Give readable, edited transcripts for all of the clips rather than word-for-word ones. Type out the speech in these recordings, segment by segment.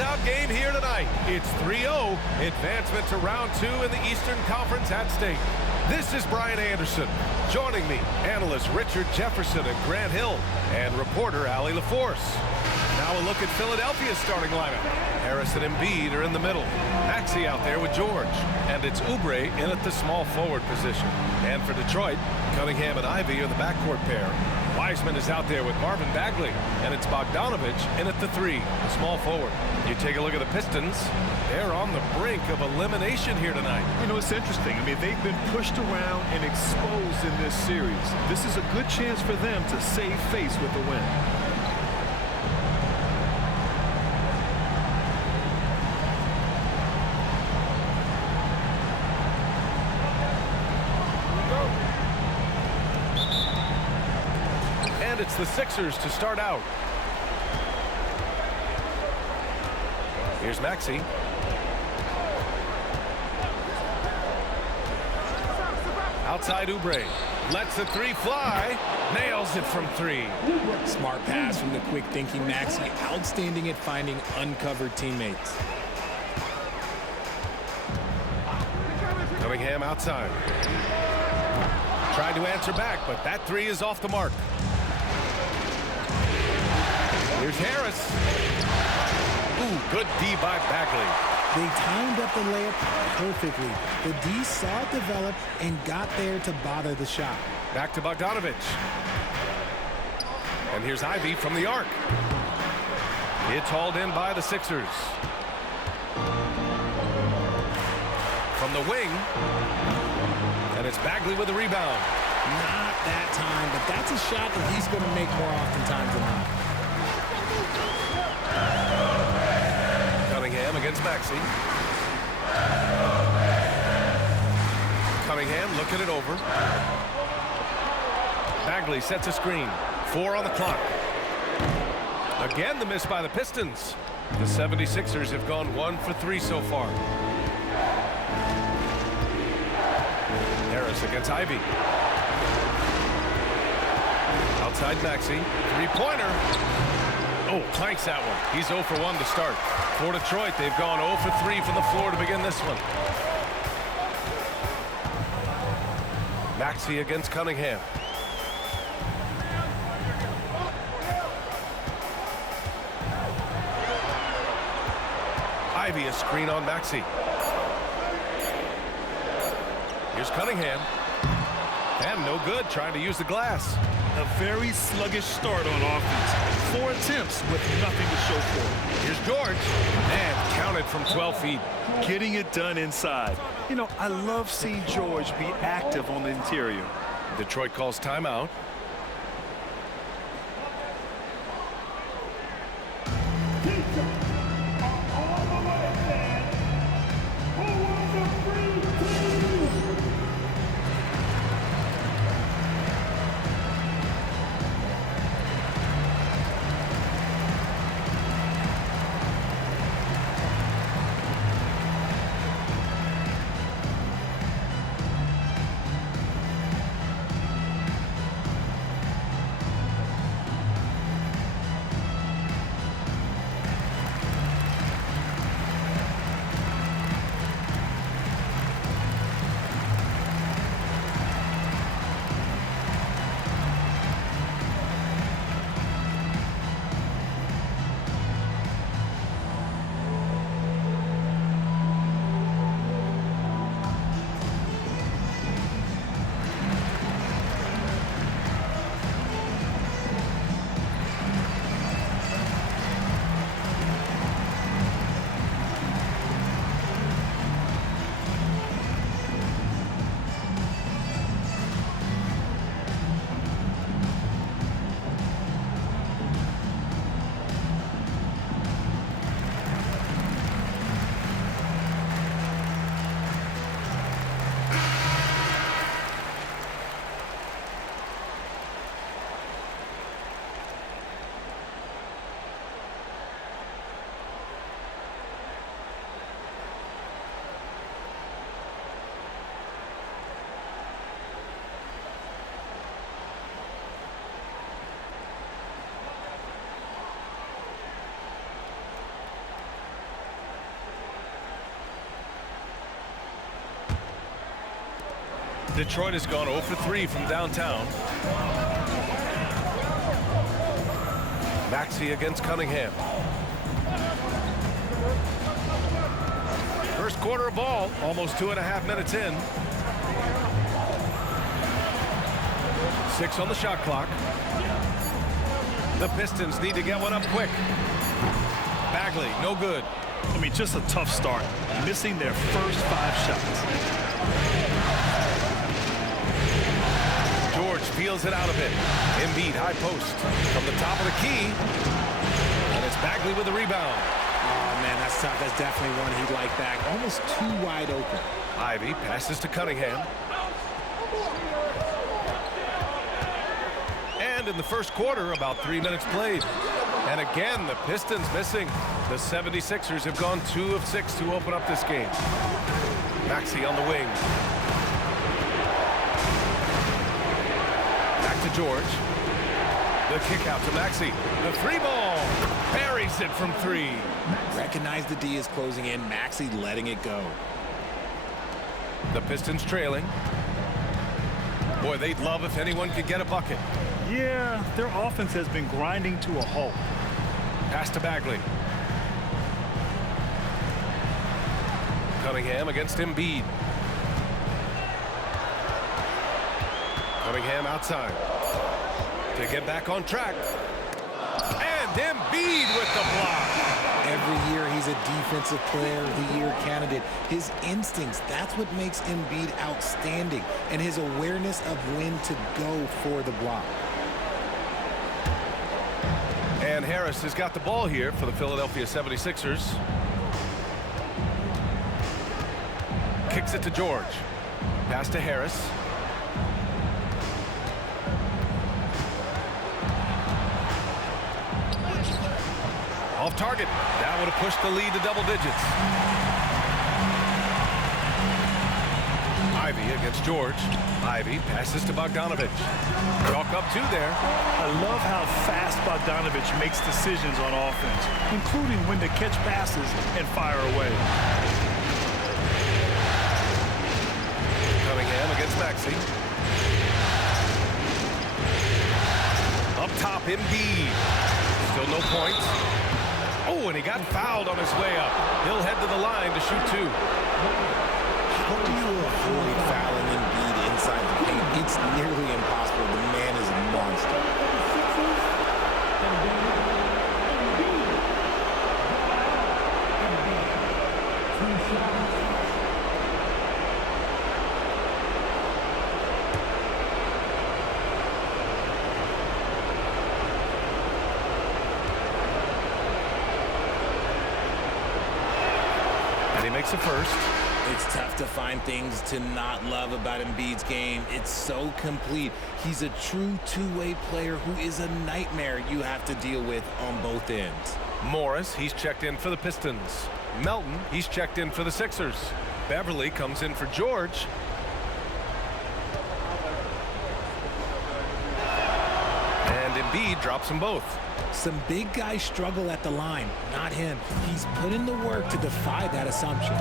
closeout game here tonight. It's 3-0, advancement to round 2 in the Eastern Conference at stake. This is Brian Anderson. Joining me, analysts Richard Jefferson and Grant Hill, and reporter Allie LaForce. Now a look at Philadelphia's starting lineup. Harris and Embiid are in the middle. Maxey out there with George. And it's Oubre in at the small forward position. And for Detroit, Cunningham and Ivy are the backcourt pair. Wiseman is out there with Marvin Bagley. And it's Bogdanovic in at the 3, the small forward. You take a look at the Pistons. They're on the brink of elimination here tonight. You know, it's interesting. I mean, they've been pushed around and exposed in this series. This is a good chance for them to save face with the win. It's the Sixers to start out. Here's Maxey. Outside Oubre. Lets the 3 fly. Nails it from 3. Smart pass from the quick thinking Maxey. Outstanding at finding uncovered teammates. Cunningham outside. Tried to answer back, but that 3 is off the mark. Here's Harris. Ooh, good D by Bagley. They timed up the layup perfectly. The D saw it develop and got there to bother the shot. Back to Bogdanovic. And here's Ivy from the arc. It's hauled in by the Sixers. From the wing. And it's Bagley with the rebound. Not that time, but that's a shot that he's going to make more oftentimes than not. Cunningham against Maxey. Cunningham looking it over. Bagley sets a screen. 4 on the clock. Again, the miss by the Pistons. The 76ers have gone 1 for 3 so far. Harris against Ivy. Outside Maxey. 3-pointer. Oh, clanks that one. He's 0 for 1 to start. For Detroit, they've gone 0 for 3 from the floor to begin this one. Maxey against Cunningham. Ivy a screen on Maxey. Here's Cunningham. And no good, trying to use the glass. A very sluggish start on offense. 4 attempts with nothing to show for it. Here's George. And counted from 12 feet. Getting it done inside. You know, I love seeing George be active on the interior. Detroit calls timeout. Detroit has gone 0 for 3 from downtown. Maxey against Cunningham. First quarter of ball, almost 2.5 minutes in. 6 on the shot clock. The Pistons need to get one up quick. Bagley, no good. I mean, just a tough start, missing their first 5 shots. George feels it out a bit. Embiid, high post from the top of the key. And it's Bagley with the rebound. Oh, man, that's tough. That's definitely one he'd like back. Almost too wide open. Ivy passes to Cunningham. And in the first quarter, about 3 minutes played. And again, the Pistons missing. The 76ers have gone 2 of 6 to open up this game. Maxey on the wing. Back to George. The kick out to Maxey. The 3-ball. Buries it from 3. Recognize the D is closing in. Maxey letting it go. The Pistons trailing. Boy, they'd love if anyone could get a bucket. Yeah, their offense has been grinding to a halt. Pass to Bagley. Cunningham against Embiid. Cunningham outside to get back on track. And Embiid with the block. Every year he's a defensive player of the year candidate. His instincts, that's what makes Embiid outstanding. And his awareness of when to go for the block. And Harris has got the ball here for the Philadelphia 76ers. Kicks it to George. Pass to Harris. Off target. That would have pushed the lead to double digits. Ivy against George. Ivy passes to Bogdanovich. Chalk up 2 there. I love how fast Bogdanovich makes decisions on offense, including when to catch passes and fire away. Cunningham against Maxey. Up top, Embiid. Still no points. Oh, and he got fouled on his way up. He'll head to the line to shoot 2. How do you avoid fouling Embiid inside the paint? It's nearly impossible. The man is a monster. And he makes a first. It's tough to find things to not love about Embiid's game. It's so complete. He's a true two-way player who is a nightmare you have to deal with on both ends. Morris, he's checked in for the Pistons. Melton, he's checked in for the Sixers. Beverly comes in for George. And Embiid drops them both. Some big guys struggle at the line, not him. He's put in the work to defy that assumption.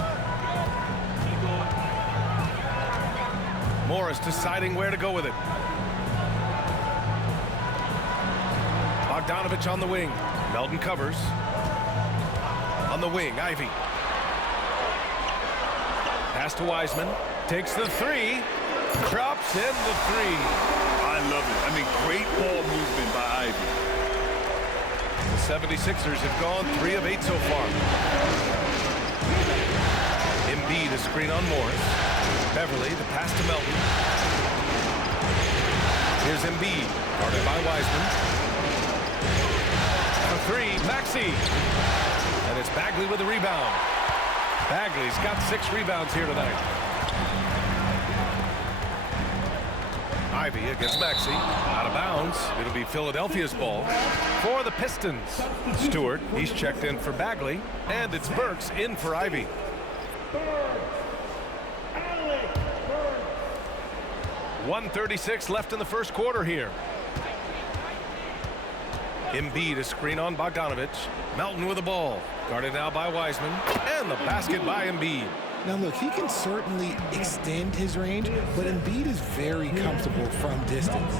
Morris deciding where to go with it. Bogdanovich on the wing. Melton covers. On the wing, Ivy. Pass to Wiseman. Takes the 3. Drops in the 3. I love it. I mean, great ball movement by Ivy. The 76ers have gone 3 of 8 so far. Embiid a screen on Morris. Beverly, the pass to Melton. Here's Embiid, guarded by Wiseman. For 3, Maxey. And it's Bagley with the rebound. Bagley's got 6 rebounds here tonight. Ivy against Maxey. Out of bounds. It'll be Philadelphia's ball for the Pistons. Stewart, he's checked in for Bagley. And it's Burks in for Ivy. 1:36 left in the first quarter here. Embiid a screen on Bogdanovich. Melton with the ball. Guarded now by Wiseman. And the basket by Embiid. Now, look, he can certainly extend his range, but Embiid is very comfortable from distance.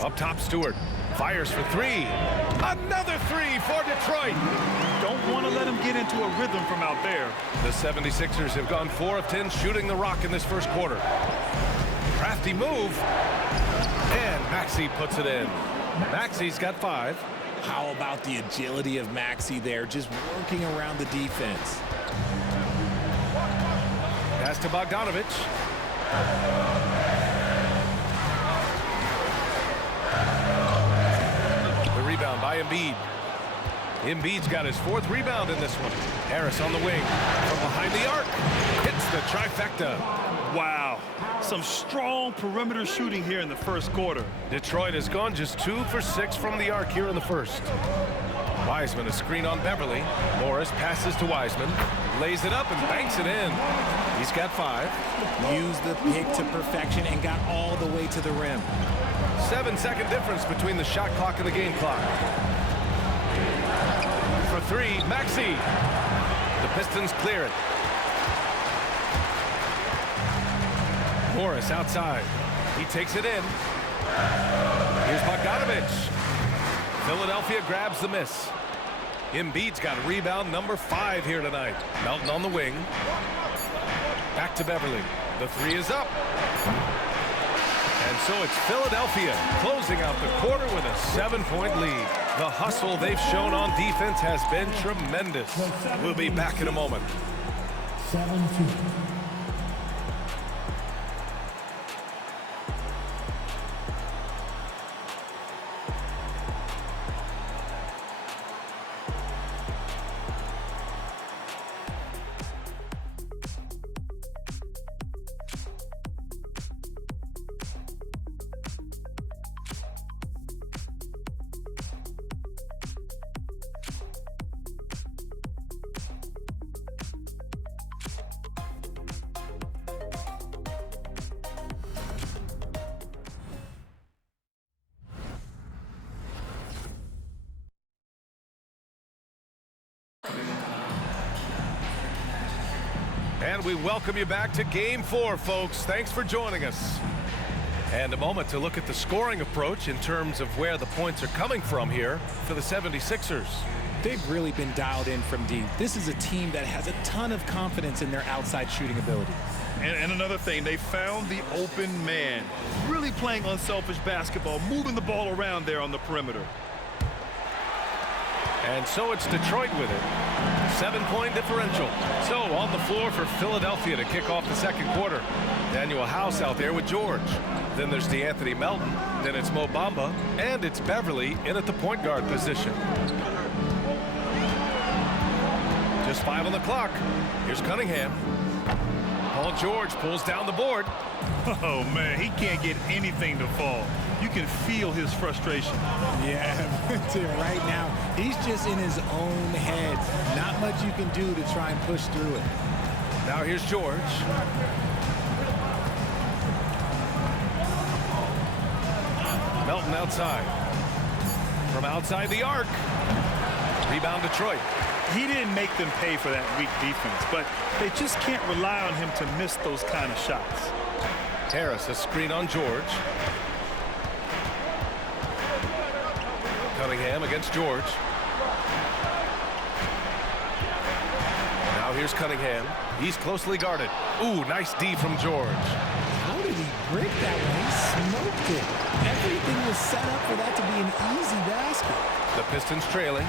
Up top, Stewart fires for three. Another three for Detroit. Don't want to let him get into a rhythm from out there. The 76ers have gone 4 of 10 shooting the rock in this first quarter. Crafty move. And Maxey puts it in. Maxey's got 5. How about the agility of Maxey there, just working around the defense. Pass to Bogdanovic. The rebound by Embiid. Embiid's got his 4th rebound in this one. Harris on the wing. From behind the arc. Hits the trifecta. Wow. Some strong perimeter shooting here in the first quarter. Detroit has gone just 2 for 6 from the arc here in the first. Wiseman a screen on Beverly. Morris passes to Wiseman. Lays it up and banks it in. He's got 5. Used the pick to perfection and got all the way to the rim. 7-second difference between the shot clock and the game clock. For 3, Maxey. The Pistons clear it. Morris outside. He takes it in. Here's Bogdanovic. Philadelphia grabs the miss. Embiid's got rebound number 5 here tonight. Melton on the wing. Back to Beverly. The 3 is up. And so it's Philadelphia closing out the quarter with a 7-point lead. The hustle they've shown on defense has been tremendous. We'll be back in a moment. 7-2. And we welcome you back to Game 4, folks. Thanks for joining us. And a moment to look at the scoring approach in terms of where the points are coming from here for the 76ers. They've really been dialed in from deep. This is a team that has a ton of confidence in their outside shooting ability. And another thing, they found the open man. Really playing unselfish basketball, moving the ball around there on the perimeter. And so it's Detroit with it. 7-point differential. So on the floor for Philadelphia to kick off the second quarter. Daniel House out there with George. Then there's DeAnthony Melton. Then it's Mo Bamba. And it's Beverly in at the point guard position. Just 5 on the clock. Here's Cunningham. Paul George pulls down the board. Oh, man, he can't get anything to fall. You can feel his frustration. Yeah, right now, he's just in his own head. Not much you can do to try and push through it. Now here's George. Melton outside. From outside the arc. Rebound Detroit. He didn't make them pay for that weak defense, but they just can't rely on him to miss those kind of shots. Harris, a screen on George. Cunningham against George. Now here's Cunningham. He's closely guarded. Ooh, nice D from George. How did he break that one? He smoked it. Everything was set up for that to be an easy basket. The Pistons trailing.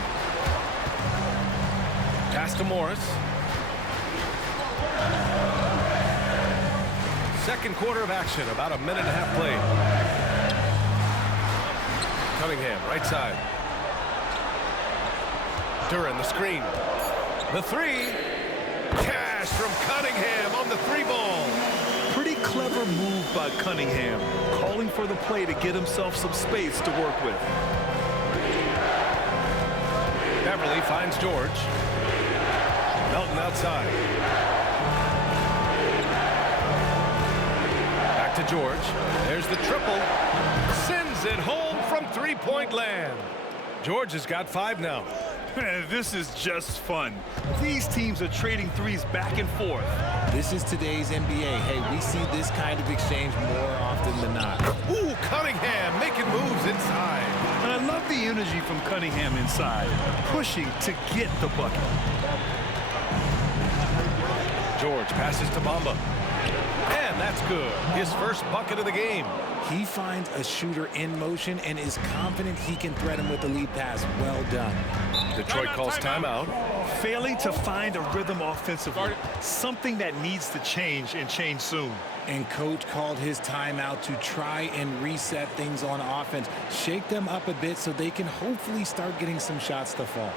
Pass to Morris. Second quarter of action, about a minute and a half played. Cunningham, right side. Duran, the screen. The 3. Cash from Cunningham on the 3-ball. Pretty clever move by Cunningham, calling for the play to get himself some space to work with. Beverly finds George. Melton outside. Back to George. There's the triple. Sends it home from three-point land. George has got 5 now. This is just fun. These teams are trading threes back and forth. This is today's NBA. Hey, we see this kind of exchange more often than not. Ooh, Cunningham making moves inside. And I love the energy from Cunningham inside, pushing to get the bucket. George passes to Bamba. And that's good. His first bucket of the game. He finds a shooter in motion and is confident he can threat him with the lead pass. Well done. Detroit calls timeout. Failing to find a rhythm offensively, something that needs to change and change soon. And coach called his timeout to try and reset things on offense. Shake them up a bit so they can hopefully start getting some shots to fall.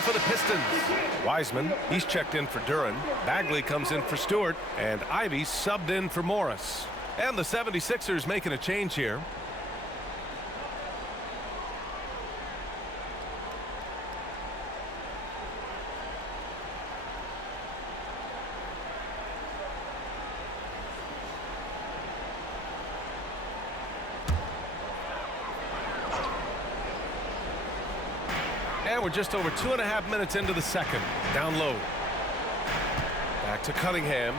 For the Pistons. Wiseman, he's checked in for Duren. Bagley comes in for Stewart. And Ivy subbed in for Morris. And the 76ers making a change here. And we're just over 2.5 minutes into the second. Down low. Back to Cunningham.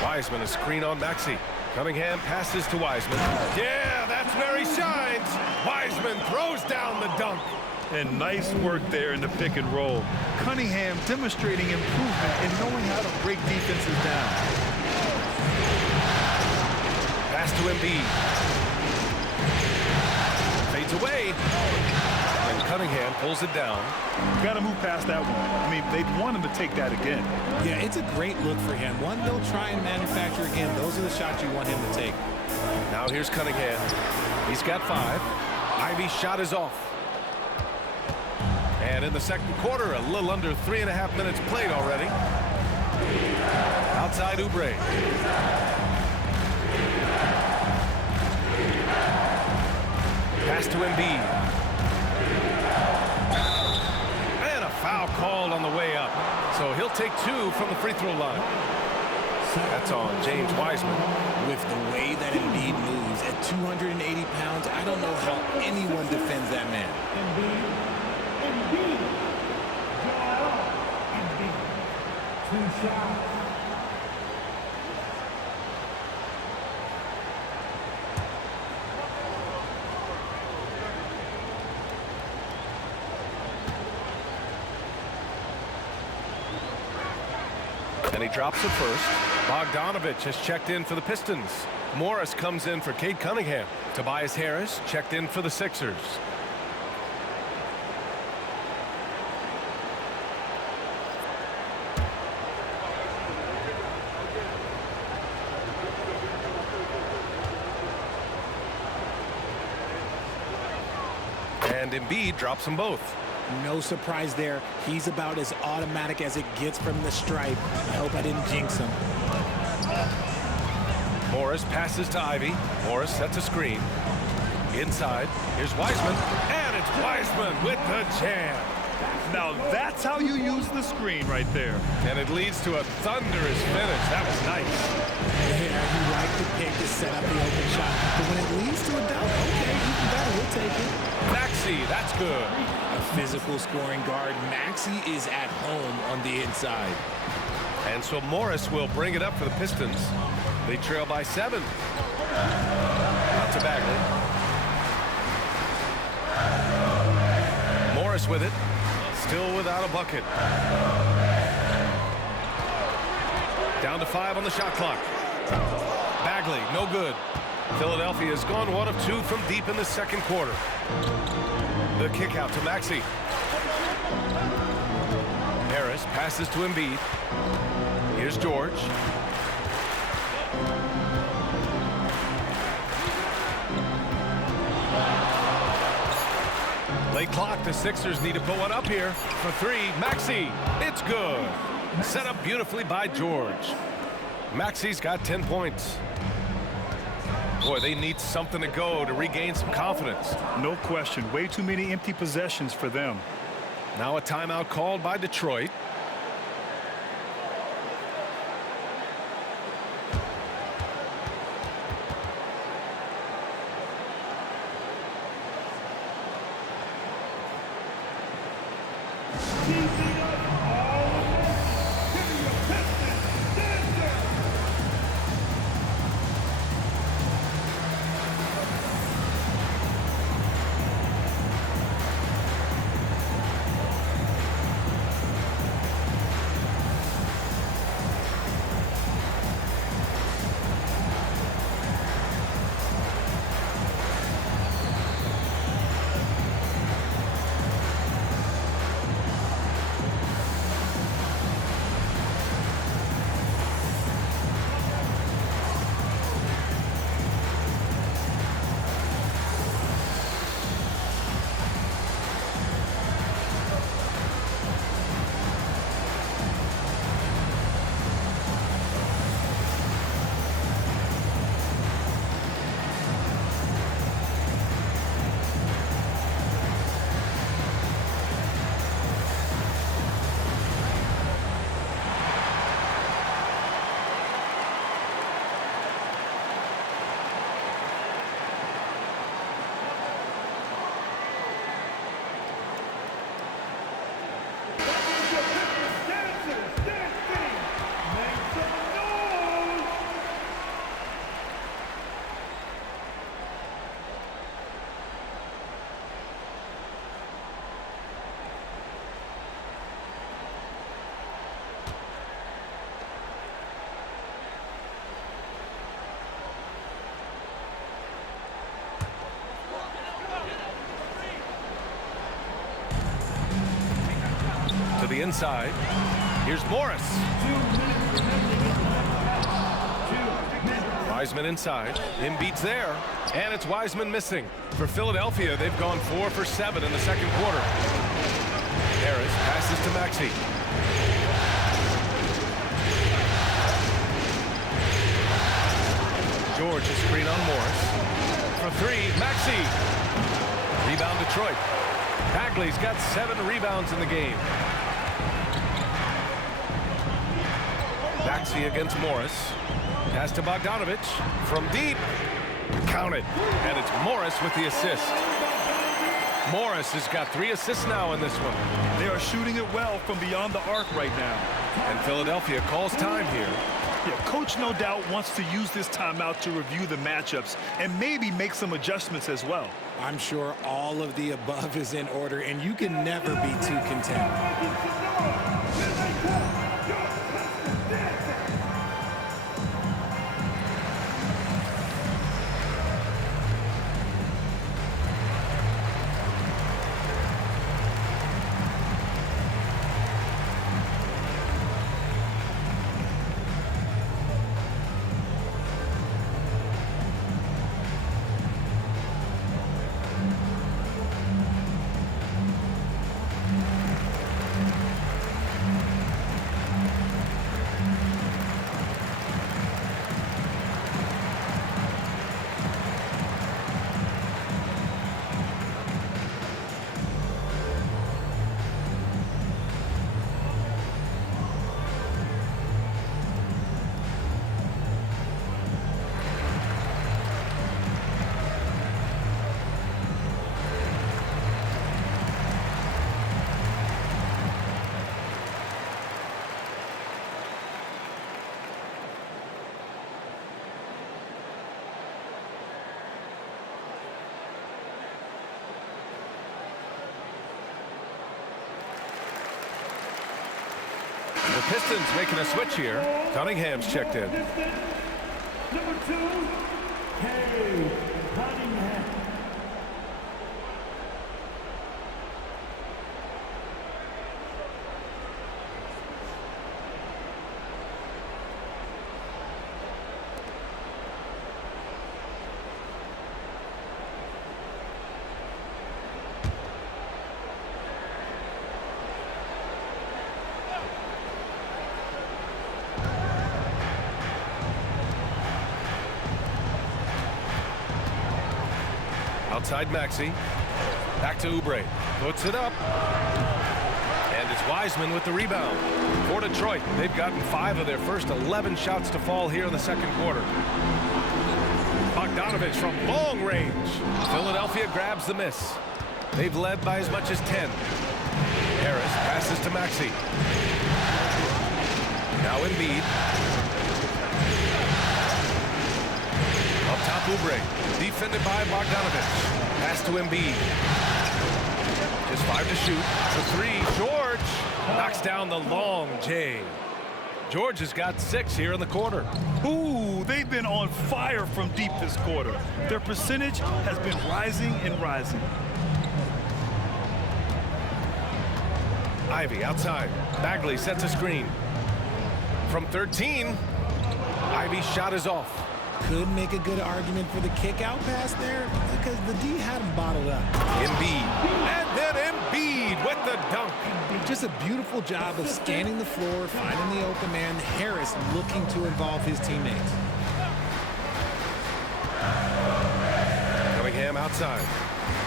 Wiseman, a screen on Maxey. Cunningham passes to Wiseman. Yeah, that's where he shines. Wiseman throws down the dunk. And nice work there in the pick and roll. Cunningham demonstrating improvement in knowing how to break defenses down. Pass to Embiid. Fades away. And Cunningham pulls it down. Got to move past that one. I mean, they'd want him to take that again. Yeah, it's a great look for him. One they'll try and manufacture again. Those are the shots you want him to take. Now here's Cunningham. He's got 5. Ivy's shot is off. And in the second quarter, a little under 3.5 minutes played already. Outside Oubre. Pass to Embiid. And a foul called on the way up. So he'll take 2 from the free throw line. That's on James Wiseman. With the way that Embiid moves at 280 pounds, I don't know how anyone defends that man. Embiid. Embiid. 2 shots. And he drops it first. Bogdanovich has checked in for the Pistons. Morris comes in for Cade Cunningham. Tobias Harris checked in for the Sixers. And Embiid drops them both. No surprise there. He's about as automatic as it gets from the stripe. I hope I didn't jinx him. Morris passes to Ivy. Morris sets a screen. Inside, here's Wiseman. And it's Wiseman with the jam. Now that's how you use the screen right there. And it leads to a thunderous finish. That was nice. Yeah, he liked the pick to set up the open shot. But when it leads to a dunk, okay, even better, we'll take it. Maxey, that's good. A physical scoring guard. Maxey is at home on the inside. And so Morris will bring it up for the Pistons. They trail by 7. Out to Bagley. Morris with it. Still without a bucket. Down to 5 on the shot clock. Bagley, no good. Philadelphia has gone 1 of 2 from deep in the second quarter. The kick out to Maxey. Harris passes to Embiid. Here's George. Late clock, the Sixers need to put one up here for 3. Maxey, it's good. Set up beautifully by George. Maxey's got 10 points. Boy, they need something to go to regain some confidence. No question, way too many empty possessions for them. Now a timeout called by Detroit. The inside. Here's Morris. Wiseman inside. Embiid's there. And it's Wiseman missing. For Philadelphia, they've gone 4 for 7 in the second quarter. Harris passes to Maxey. George is screen on Morris. For 3, Maxey. Rebound Detroit. Bagley's got 7 rebounds in the game. Maxey against Morris. Pass to Bogdanovich from deep. Count it. And it's Morris with the assist. Morris has got 3 assists now in this one. They are shooting it well from beyond the arc right now. And Philadelphia calls time here. Yeah, coach no doubt wants to use this timeout to review the matchups and maybe make some adjustments as well. I'm sure all of the above is in order, and you can never be too content. Pistons making a switch here. Cunningham's checked in. Number 2, Cade Cunningham. Outside Maxey. Back to Oubre. Puts it up. And it's Wiseman with the rebound. For Detroit, they've gotten 5 of their first 11 shots to fall here in the second quarter. Bogdanovich from long range. Philadelphia grabs the miss. They've led by as much as 10. Harris passes to Maxey. Now Embiid. Up top, Oubre. Defended by Bogdanovich. Pass to Embiid. Just 5 to shoot. For 3, George knocks down the long J. George has got 6 here in the quarter. Ooh, they've been on fire from deep this quarter. Their percentage has been rising and rising. Ivy outside. Bagley sets a screen. From 13, Ivy's shot is off. Could make a good argument for the kick-out pass there because the D had him bottled up. Embiid. And then Embiid with the dunk. Just a beautiful job of scanning the floor, finding the open man. Harris looking to involve his teammates. Cunningham outside.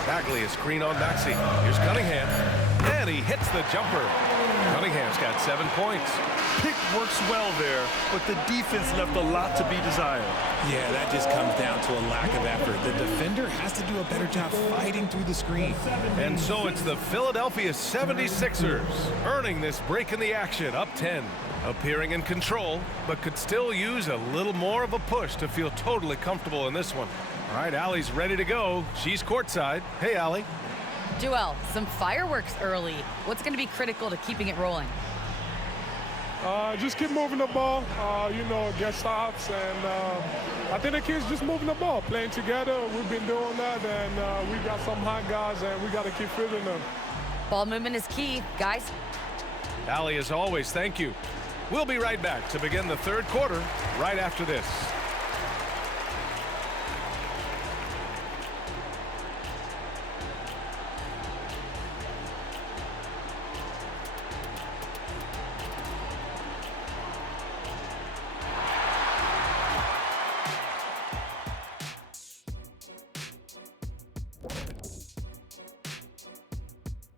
Bagley is screen on Maxey. Here's Cunningham. And he hits the jumper. Cunningham's got 7 points. Pick works well there, but the defense left a lot to be desired. Yeah, that just comes down to a lack of effort. The defender has to do a better job fighting through the screen. And so it's the Philadelphia 76ers earning this break in the action, up 10. Appearing in control, but could still use a little more of a push to feel totally comfortable in this one. All right, Allie's ready to go. She's courtside. Hey, Allie. Joel, some fireworks early. What's going to be critical to keeping it rolling? Just keep moving the ball, get stops, and I think the kids just moving the ball, playing together. We've been doing that, and we got some hot guys, and we got to keep fielding them. Ball movement is key, guys. Allie, as always, thank you. We'll be right back to begin the third quarter right after this.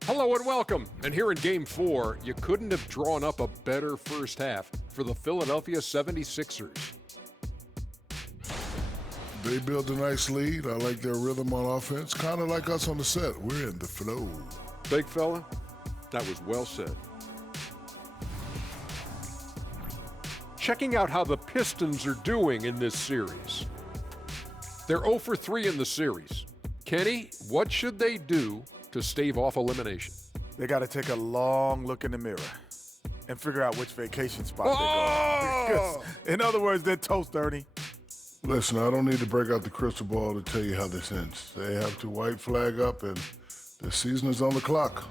Hello and welcome. And here in Game 4, you couldn't have drawn up a better first half for the Philadelphia 76ers. They built a nice lead. I like their rhythm on offense. Kind of like us on the set. We're in the flow. Big fella, that was well said. Checking out how the Pistons are doing in this series. They're 0 for 3 in the series. Kenny, what should they do to stave off elimination? They got to take a long look in the mirror and figure out which vacation spot they're going. In other words, they're toast, Ernie. Listen, I don't need to break out the crystal ball to tell you how this ends. They have to white flag up, and the season is on the clock.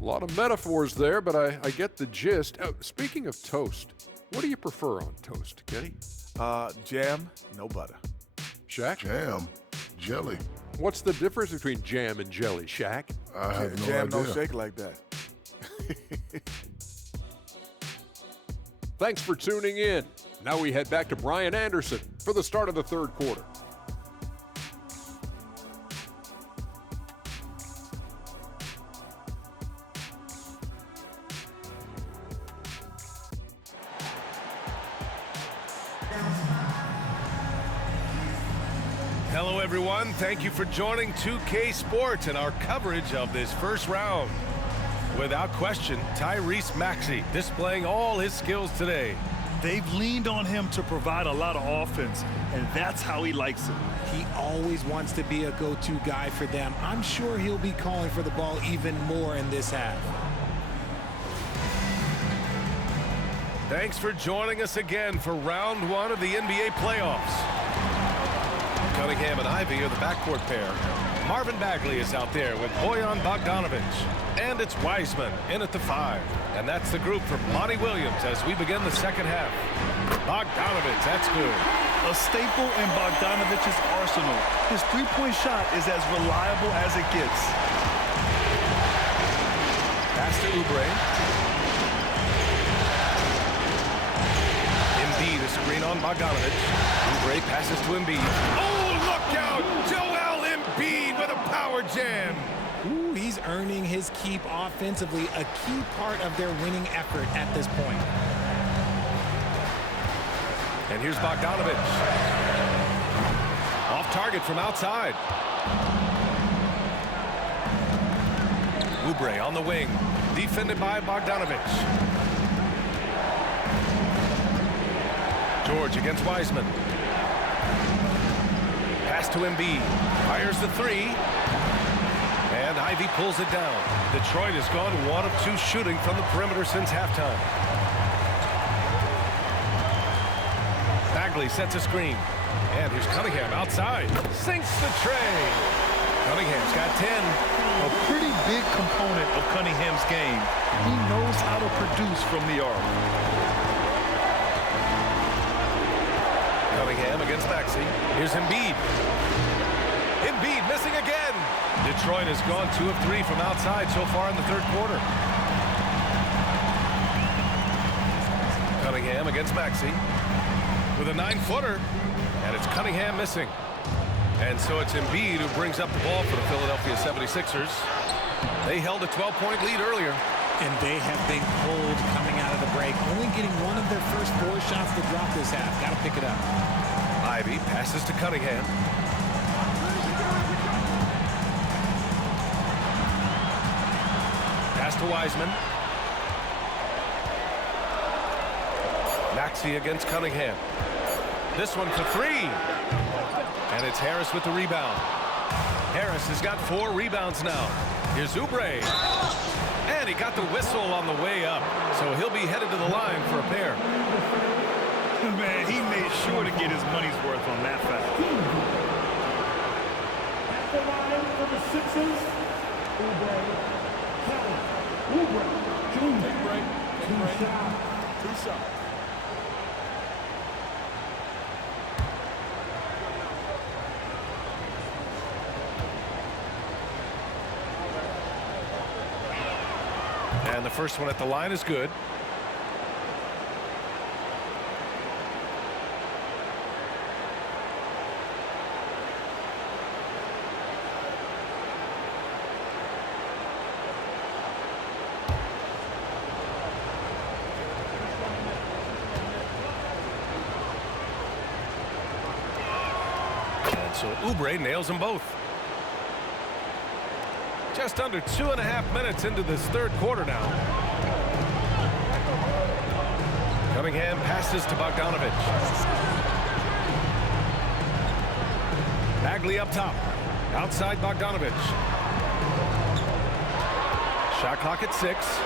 A lot of metaphors there, but I get the gist. Speaking of toast, what do you prefer on toast, Kenny? Jam, no butter. Shaq? Jam, jelly. What's the difference between jam and jelly, Shaq? I have no Jam idea. don't shake like that. Thanks for tuning in. Now we head back to Brian Anderson for the start of the third quarter. Hello, everyone. Thank you for joining 2K Sports and our coverage of this first round. Without question, Tyrese Maxey displaying all his skills today. They've leaned on him to provide a lot of offense, and that's how he likes it. He always wants to be a go-to guy for them. I'm sure he'll be calling for the ball even more in this half. Thanks for joining us again for round one of the NBA playoffs. Cunningham and Ivy are the backcourt pair. Marvin Bagley is out there with Bojan Bogdanovic. And it's Wiseman in at the 5. And that's the group for Monty Williams as we begin the second half. Bogdanovic, that's good. A staple in Bogdanovic's arsenal. His three-point shot is as reliable as it gets. Pass to Oubre. Embiid, a screen on Bogdanovic. Oubre passes to Embiid. Oh, look out! Joel Embiid with a power jam. Ooh, he's earning his keep offensively, a key part of their winning effort at this point. And here's Bogdanovic. Off target from outside. Oubre on the wing. Defended by Bogdanovic. George against Wiseman. Pass to Embiid. Fires the 3. And Ivy pulls it down. Detroit has gone 1 of 2 shooting from the perimeter since halftime. Bagley sets a screen. And here's Cunningham outside. Sinks the tray. Cunningham's got 10. A pretty big component of Cunningham's game. He knows how to produce from the arc. Cunningham against Maxey. Here's Embiid. Embiid missing again. Detroit has gone 2 of 3 from outside so far in the third quarter. Cunningham against Maxey with a 9-footer, and it's Cunningham missing. And so it's Embiid who brings up the ball for the Philadelphia 76ers. They held a 12-point lead earlier. And they have been cold coming out of the break, only getting one of their first 4 shots to drop this half. Got to pick it up. Ivy passes to Cunningham. Pass to Wiseman. Maxey against Cunningham. This one for 3. And it's Harris with the rebound. Harris has got 4 rebounds now. Here's Oubre. And he got the whistle on the way up. So he'll be headed to the line for a pair. Man, he made sure to get his money's worth on that foul. At the line for the Sixers, Oubre, Kelly, Oubre, Jr. 2 shots. And the first one at the line is good. And so Oubre nails them both. Just under 2.5 minutes into this third quarter now. Cunningham passes to Bogdanovic. Bagley up top. Outside Bogdanovic. Shot clock at 6.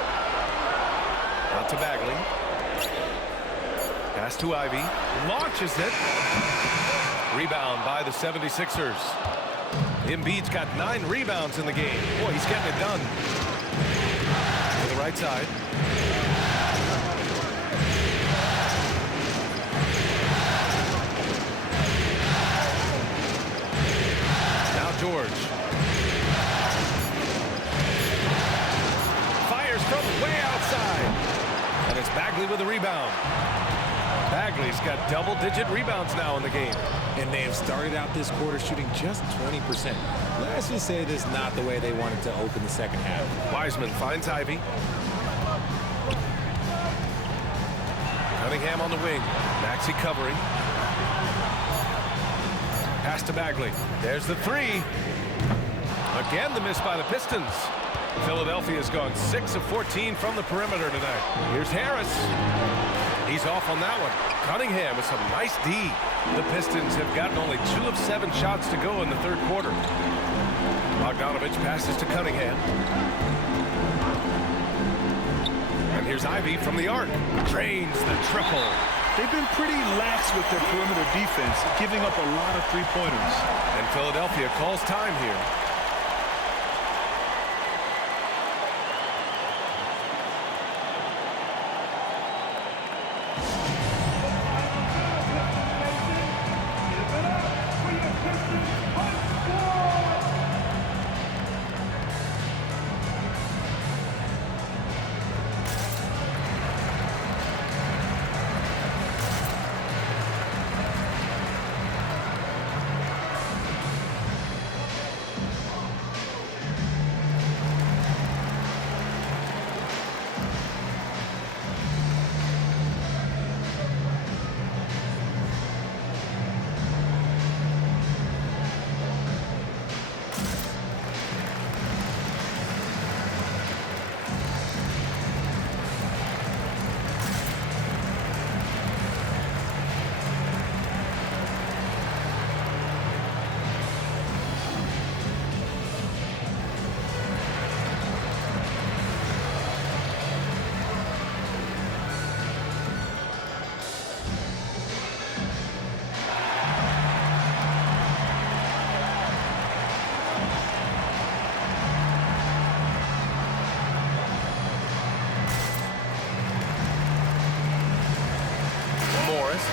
Out to Bagley. Pass to Ivy. Launches it. Rebound by the 76ers. Embiid's got 9 rebounds in the game. Boy, he's getting it done. To the right side. Now George. Fires from way outside. And it's Bagley with the rebound. Bagley's got double-digit rebounds now in the game. And they have started out this quarter shooting just 20%. Let's just say this is not the way they wanted to open the second half. Wiseman finds Ivy. Cunningham on the wing. Maxey covering. Pass to Bagley. There's the 3. Again, the miss by the Pistons. Philadelphia has gone 6 of 14 from the perimeter tonight. Here's Harris. He's off on that one. Cunningham with some nice D. The Pistons have gotten only 2 of 7 shots to go in the third quarter. Bogdanovic passes to Cunningham. And here's Ivy from the arc. Drains the triple. They've been pretty lax with their perimeter defense, giving up a lot of three-pointers. And Philadelphia calls time here.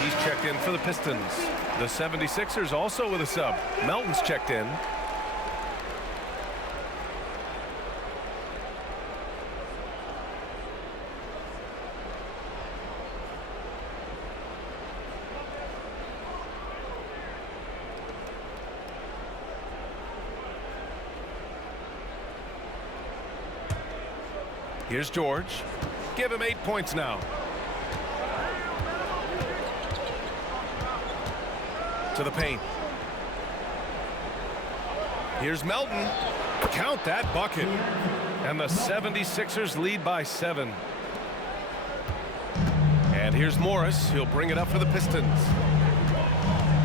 He's checked in for the Pistons. The 76ers also with a sub. Melton's checked in. Here's George. Give him 8 points now. To the paint. Here's Melton. Count that bucket. And the 76ers lead by 7. And here's Morris. He'll bring it up for the Pistons.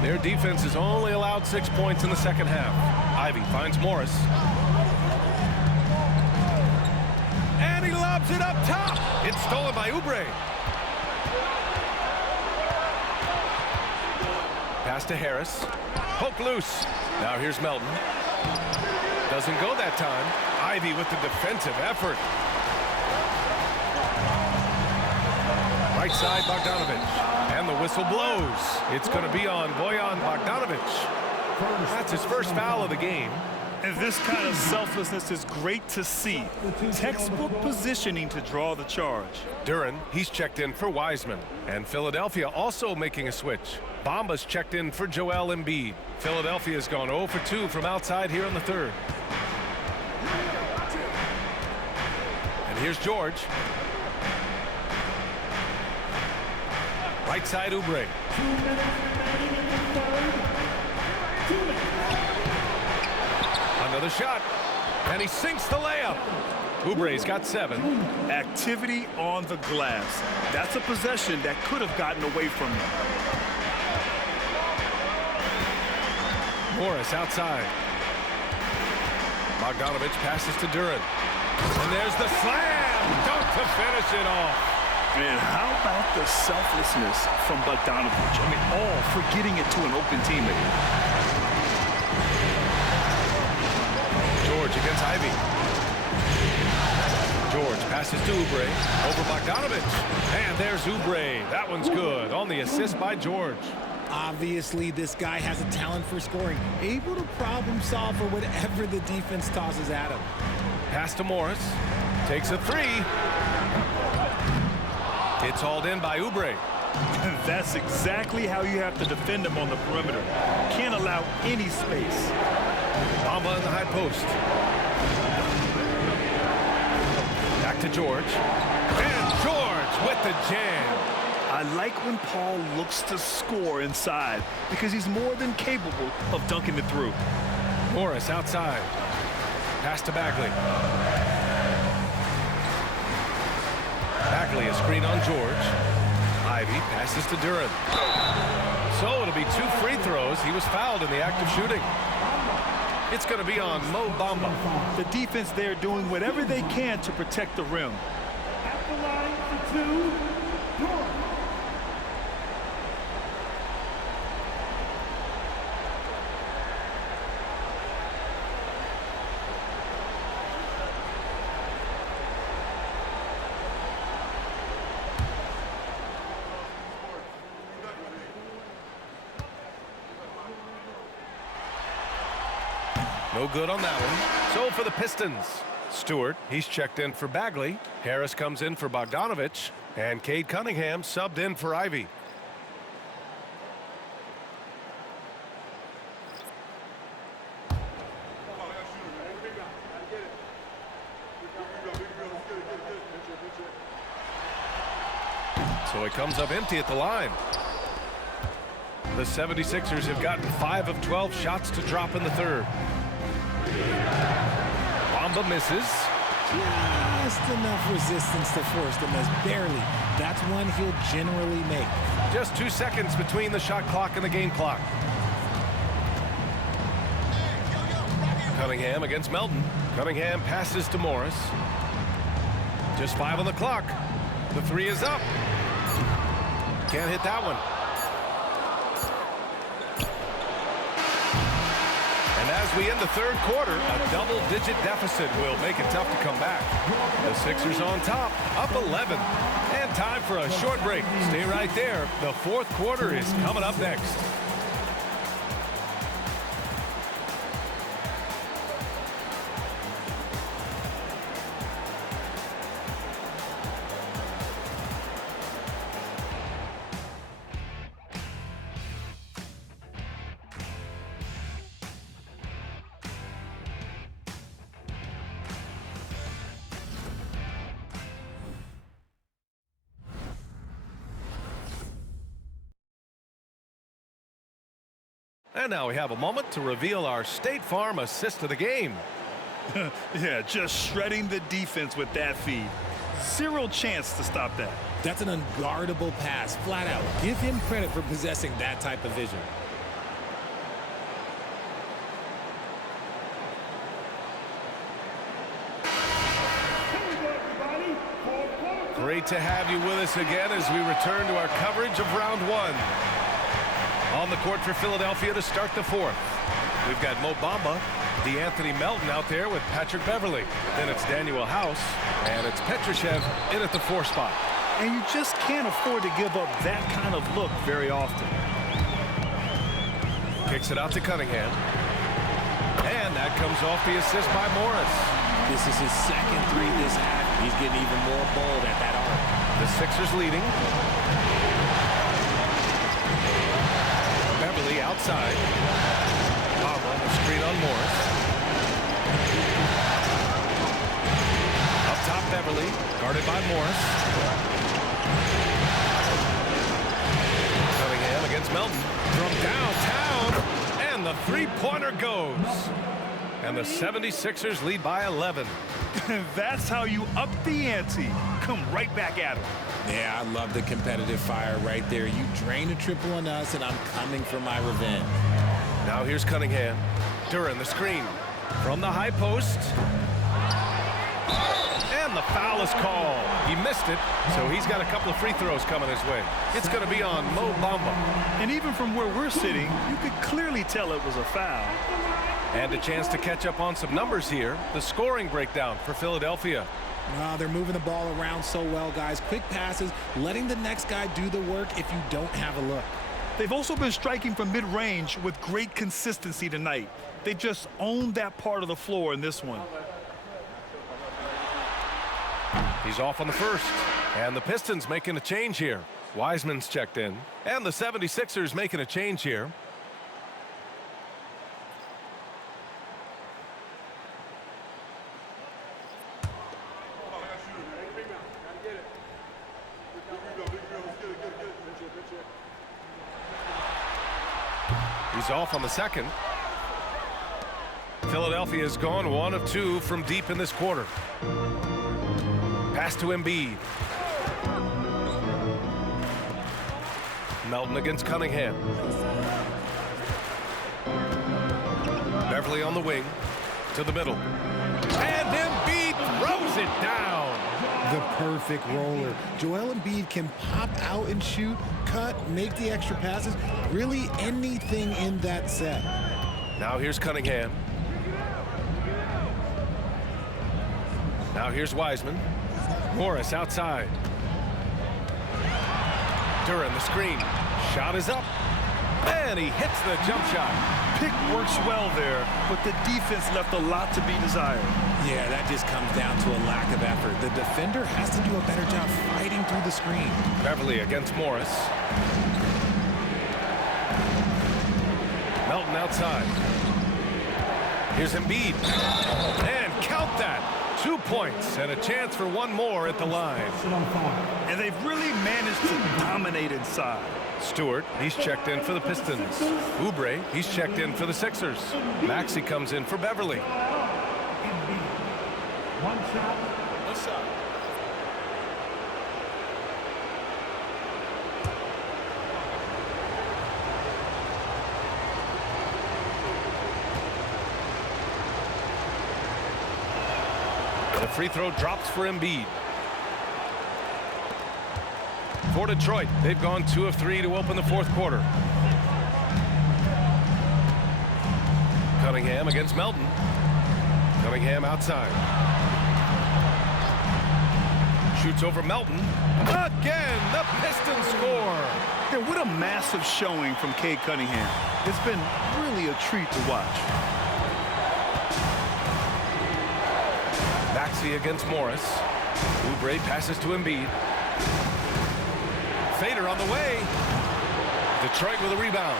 Their defense has only allowed 6 points in the second half. Ivy finds Morris. And he lobs it up top. It's stolen by Oubre. Pass to Harris. Poke loose. Now here's Melton. Doesn't go that time. Ivy with the defensive effort. Right side, Bogdanovic. And the whistle blows. It's going to be on Bojan Bogdanovic. That's his first foul of the game. And this kind of selflessness is great to see. Textbook positioning to draw the charge. Duren, he's checked in for Wiseman. And Philadelphia also making a switch. Bamba's checked in for Joel Embiid. Philadelphia's gone 0 for 2 from outside here in the third. And here's George. Right side, Oubre. Another shot. And he sinks the layup. Oubre's got 7. Activity on the glass. That's a possession that could have gotten away from them. Morris outside. Bogdanovic passes to Duren. And there's the slam. Dunk to finish it off. And how about the selflessness from Bogdanovic? I mean, all for getting it to an open teammate. George against Ivy. George passes to Oubre. Over Bogdanovic. And there's Oubre. That one's good on the assist by George. Obviously, this guy has a talent for scoring, able to problem solve for whatever the defense tosses at him. Pass to Morris. Takes a 3. It's hauled in by Oubre. That's exactly how you have to defend him on the perimeter. Can't allow any space. Bamba in the high post. Back to George. And George with the jam. I like when Paul looks to score inside because he's more than capable of dunking it through. Morris outside. Pass to Bagley. Bagley a screen on George. Ivy passes to Duren. So it'll be 2 free throws. He was fouled in the act of shooting. It's going to be on Mo Bamba. The defense there doing whatever they can to protect the rim. At the line for two, Durant. No good on that one. So for the Pistons, Stewart, he's checked in for Bagley. Harris comes in for Bogdanovich. And Cade Cunningham subbed in for Ivy. So he comes up empty at the line. The 76ers have gotten 5 of 12 shots to drop in the third. Bamba misses. Just enough resistance to force the miss. Barely. That's one he'll generally make. Just 2 seconds between the shot clock and the game clock. Cunningham against Melton. Cunningham passes to Morris. Just 5 on the clock. The three is up. Can't hit that one. And as we end the third quarter, a double-digit deficit will make it tough to come back. The Sixers on top, up 11. And time for a short break. Stay right there. The fourth quarter is coming up next. And now we have a moment to reveal our State Farm assist of the game. Yeah, just shredding the defense with that feed. Zero chance to stop that. That's an unguardable pass, flat out. Give him credit for possessing that type of vision. Great to have you with us again as we return to our coverage of round one. On the court for Philadelphia to start the fourth. We've got Mo Bamba, DeAnthony Melton out there with Patrick Beverley. Then it's Daniel House, and it's Petrushev in at the 4 spot. And you just can't afford to give up that kind of look very often. Kicks it out to Cunningham. And that comes off the assist by Morris. This is his second three this half. He's getting even more bold at that arc. The Sixers leading. Beverley outside. Bamba, the screen on Morris. Up top, Beverley, guarded by Morris. Cunningham against Melton. From downtown, and the three-pointer goes. And the 76ers lead by 11. That's how you up the ante. Come right back at him. Yeah, I love the competitive fire right there. You drain a triple on us, and I'm coming for my revenge. Now here's Cunningham. Duran, the screen. From the high post. And the foul is called. He missed it, so he's got a couple of free throws coming his way. It's going to be on Mo Bamba. And even from where we're sitting, you could clearly tell it was a foul. And a chance to catch up on some numbers here. The scoring breakdown for Philadelphia. They're moving the ball around so well, guys. Quick passes, letting the next guy do the work if you don't have a look. They've also been striking from mid-range with great consistency tonight. They just owned that part of the floor in this one. He's off on the first. And the Pistons making a change here. Wiseman's checked in. And the 76ers making a change here. He's off on the second. Philadelphia's gone 1 of 2 from deep in this quarter. Pass to Embiid. Melton against Cunningham. Beverley on the wing to the middle. And Embiid throws it down. The perfect roller. Joel Embiid can pop out and shoot, cut, make the extra passes, really anything in that set. Now here's Cunningham. Now here's Wiseman. Morris outside. Duran the screen. Shot is up. And he hits the jump shot. Pick works well there, but the defense left a lot to be desired. Yeah, that just comes down to a lack of effort. The defender has to do a better job fighting through the screen. Beverly against Morris. Melton outside. Here's Embiid. And count that. 2 points and a chance for one more at the line. And they've really managed to dominate inside. Stewart, he's checked in for the Pistons. Oubre, he's checked in for the Sixers. Maxey comes in for Beverly. One shot. What's up? The free throw drops for Embiid. For Detroit, they've gone 2 of 3 to open the fourth quarter. Cunningham against Melton. Cunningham outside. Shoots over Melton. Again, the Pistons score. Yeah, what a massive showing from Cade Cunningham. It's been really a treat to watch. Maxey against Morris. Oubre passes to Embiid. Fader on the way. Detroit with a rebound.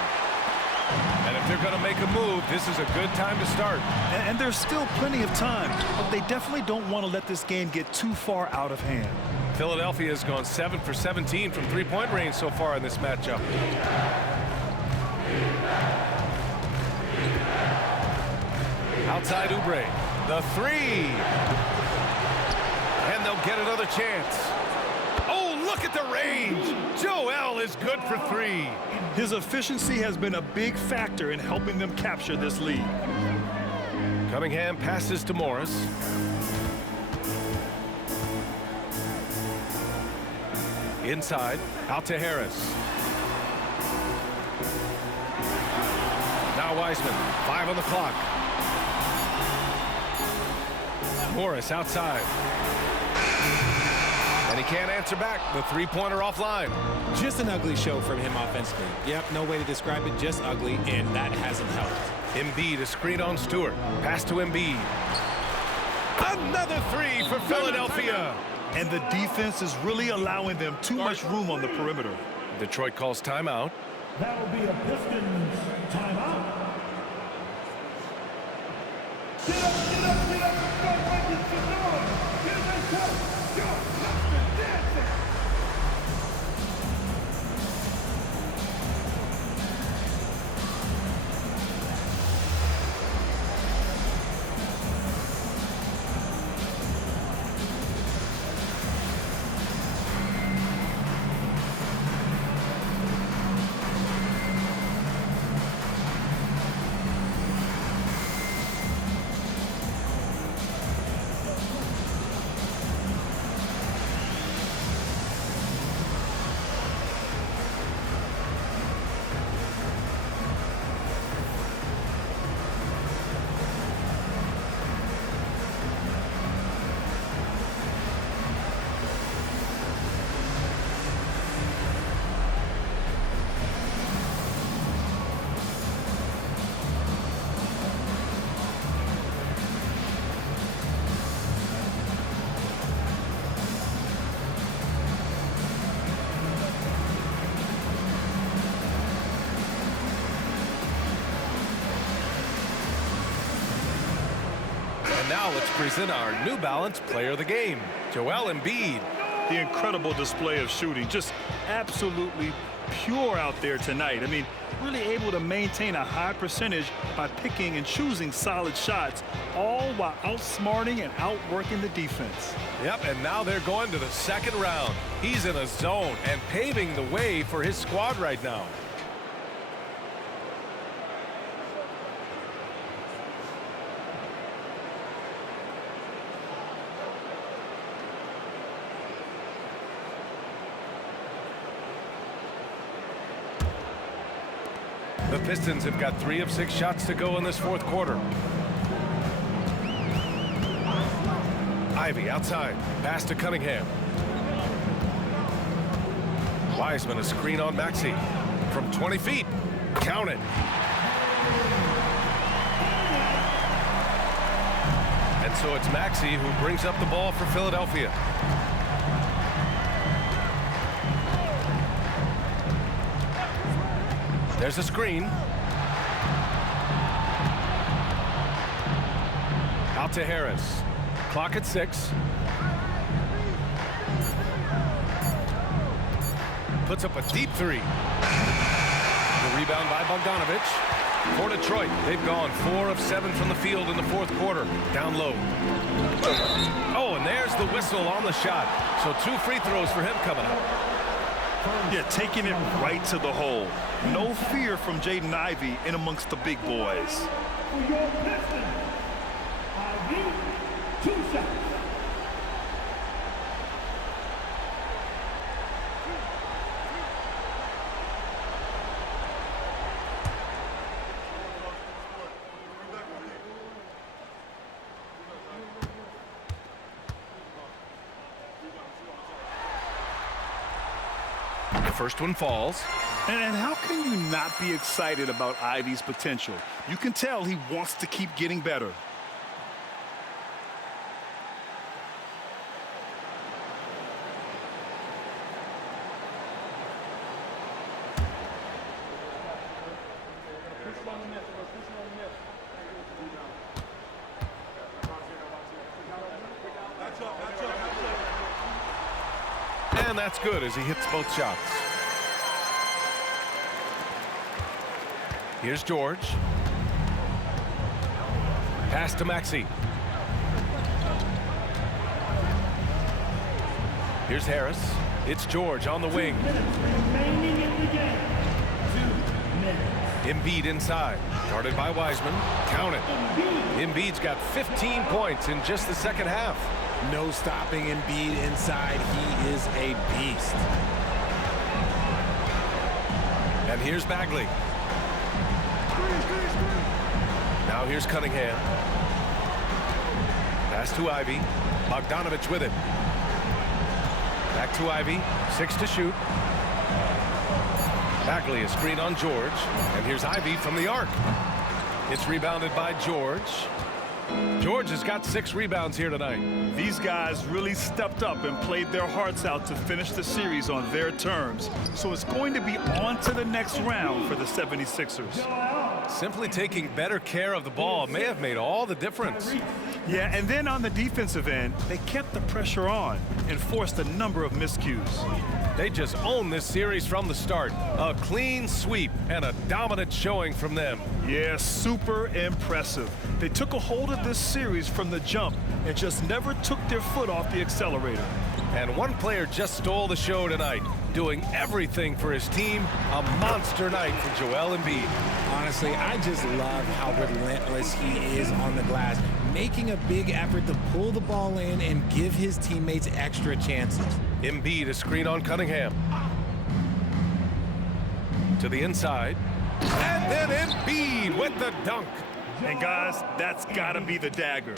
And if they're going to make a move, this is a good time to start. And there's still plenty of time, but they definitely don't want to let this game get too far out of hand. Philadelphia has gone 7 for 17 from three-point range so far in this matchup. Outside Oubre. The three. And they'll get another chance. Oh, look at the range. Joel is good for 3. His efficiency has been a big factor in helping them capture this lead. Cunningham passes to Morris. Inside, out to Harris. Now Wiseman, 5 on the clock. Morris outside. And he can't answer back. The three-pointer offline. Just an ugly show from him offensively. Yep, no way to describe it, just ugly, and that hasn't helped. Embiid, a screen on Stewart. Pass to Embiid. Another 3 for Philadelphia. And the defense is really allowing them too much room on the perimeter. Detroit calls timeout. That'll be a Pistons timeout. Get up, get up, get up. Start making some noise. Get this up. Go, let's get dancing. Now let's present our New Balance Player of the Game, Joel Embiid. The incredible display of shooting, just absolutely pure out there tonight. I mean, really able to maintain a high percentage by picking and choosing solid shots, all while outsmarting and outworking the defense. Yep, and now they're going to the second round. He's in a zone and paving the way for his squad right now. The Pistons have got 3 of 6 shots to go in this fourth quarter. Ivy outside. Pass to Cunningham. Wiseman a screen on Maxey. From 20 feet. Count it. And so it's Maxey who brings up the ball for Philadelphia. There's a screen. Out to Harris. Clock at 6. Puts up a deep 3. The rebound by Bogdanovic. For Detroit, they've gone 4 of 7 from the field in the fourth quarter. Down low. Oh, and there's the whistle on the shot. So 2 free throws for him coming up. Yeah, taking it right to the hole. No fear from Jaden Ivey in amongst the big boys. For your Pistons, Ivy, 2 shots. The first one falls. And how can you not be excited about Ivy's potential? You can tell he wants to keep getting better. And that's good as he hits both shots. Here's George. Pass to Maxey. Here's Harris. It's George on the wing. Remaining in the game. 2 minutes. Embiid inside. Guarded by Wiseman. Count it. Embiid's got 15 points in just the second half. No stopping Embiid inside. He is a beast. And here's Bagley. Now here's Cunningham. Pass to Ivy. Bogdanovic with it. Back to Ivy. 6 to shoot. Bagley a screen on George. And here's Ivy from the arc. It's rebounded by George. George has got 6 rebounds here tonight. These guys really stepped up and played their hearts out to finish the series on their terms. So it's going to be on to the next round for the 76ers. Simply taking better care of the ball may have made all the difference. Yeah, and then on the defensive end, they kept the pressure on and forced a number of miscues. They just own this series from the start. A clean sweep and a dominant showing from them. Yeah, super impressive. They took a hold of this series from the jump and just never took their foot off the accelerator. And one player just stole the show tonight, doing everything for his team. A monster night for Joel Embiid. Honestly, I just love how relentless he is on the glass, making a big effort to pull the ball in and give his teammates extra chances. Embiid a screen on Cunningham. To the inside. And then Embiid with the dunk. And guys, that's gotta be the dagger.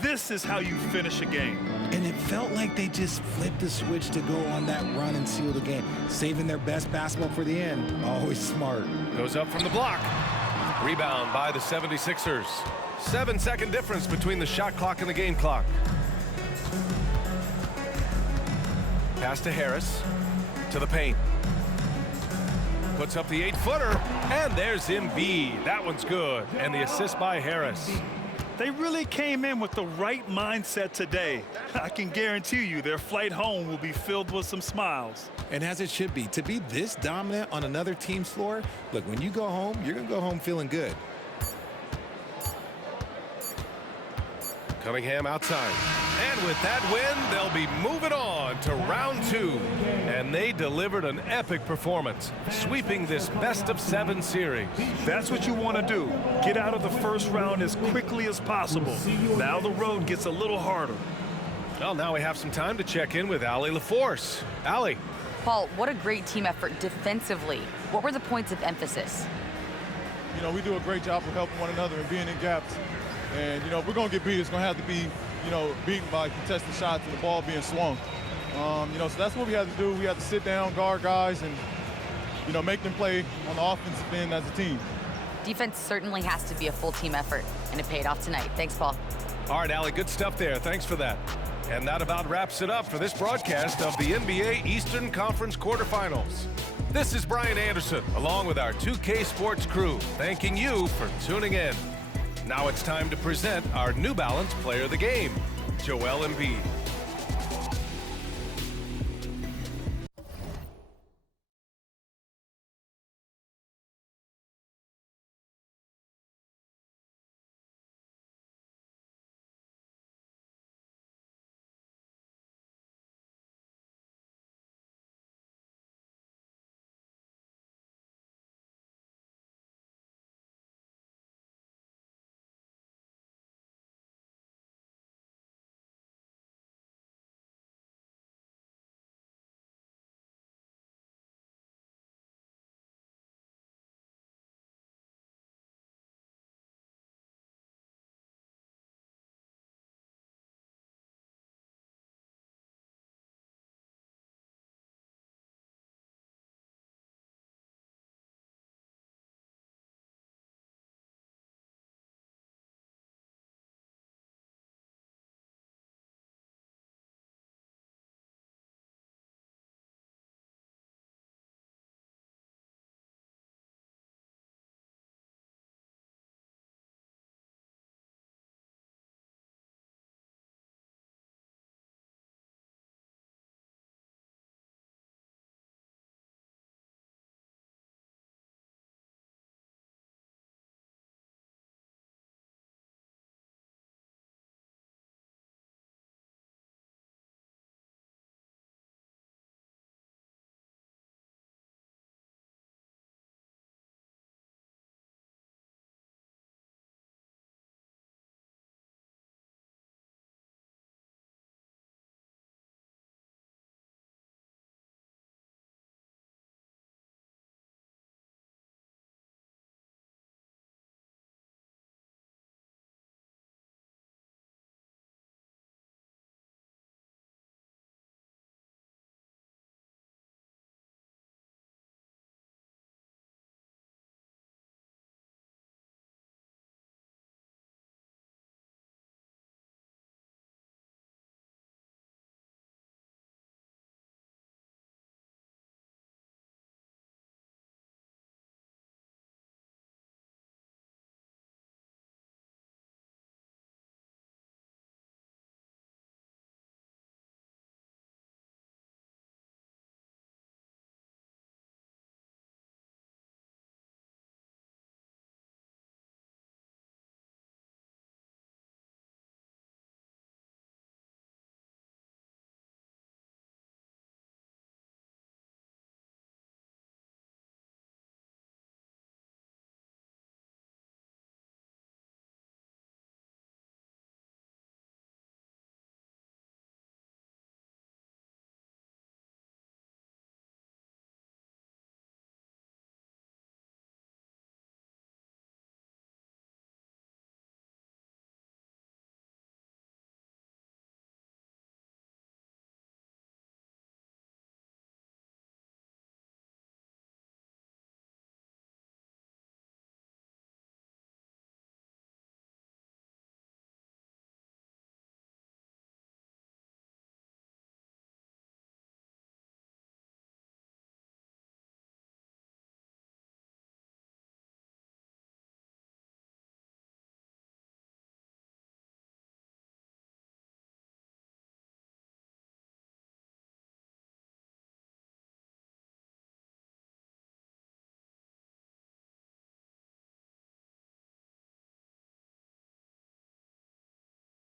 This is how you finish a game. And it felt like they just flipped the switch to go on that run and seal the game, saving their best basketball for the end. Always smart. Goes up from the block. Rebound by the 76ers. 7-second difference between the shot clock and the game clock. Pass to Harris. To the paint. Puts up the 8-footer. And there's Embiid. That one's good. And the assist by Harris. They really came in with the right mindset today. I can guarantee you their flight home will be filled with some smiles. And as it should be, to be this dominant on another team's floor, look, when you go home, you're going to go home feeling good. Cunningham outside. And with that win, they'll be moving on to round 2. And they delivered an epic performance, sweeping this best-of-7 series. That's what you want to do. Get out of the first round as quickly as possible. Now the road gets a little harder. Well, now we have some time to check in with Allie LaForce. Allie. Paul, what a great team effort defensively. What were the points of emphasis? you know, we do a great job of helping one another and being in gaps. And, you know, if we're going to get beat, it's going to have to be, you know, beaten by contested shots and the ball being swung. You know, so that's what we have to do. We have to sit down, guard guys, and, you know, make them play on the offensive end as a team. Defense certainly has to be a full team effort, and it paid off tonight. Thanks, Paul. All right, Allie, good stuff there. Thanks for that. And that about wraps it up for this broadcast of the NBA Eastern Conference quarterfinals. This is Brian Anderson, along with our 2K Sports crew, thanking you for tuning in. Now it's time to present our New Balance Player of the Game, Joel Embiid.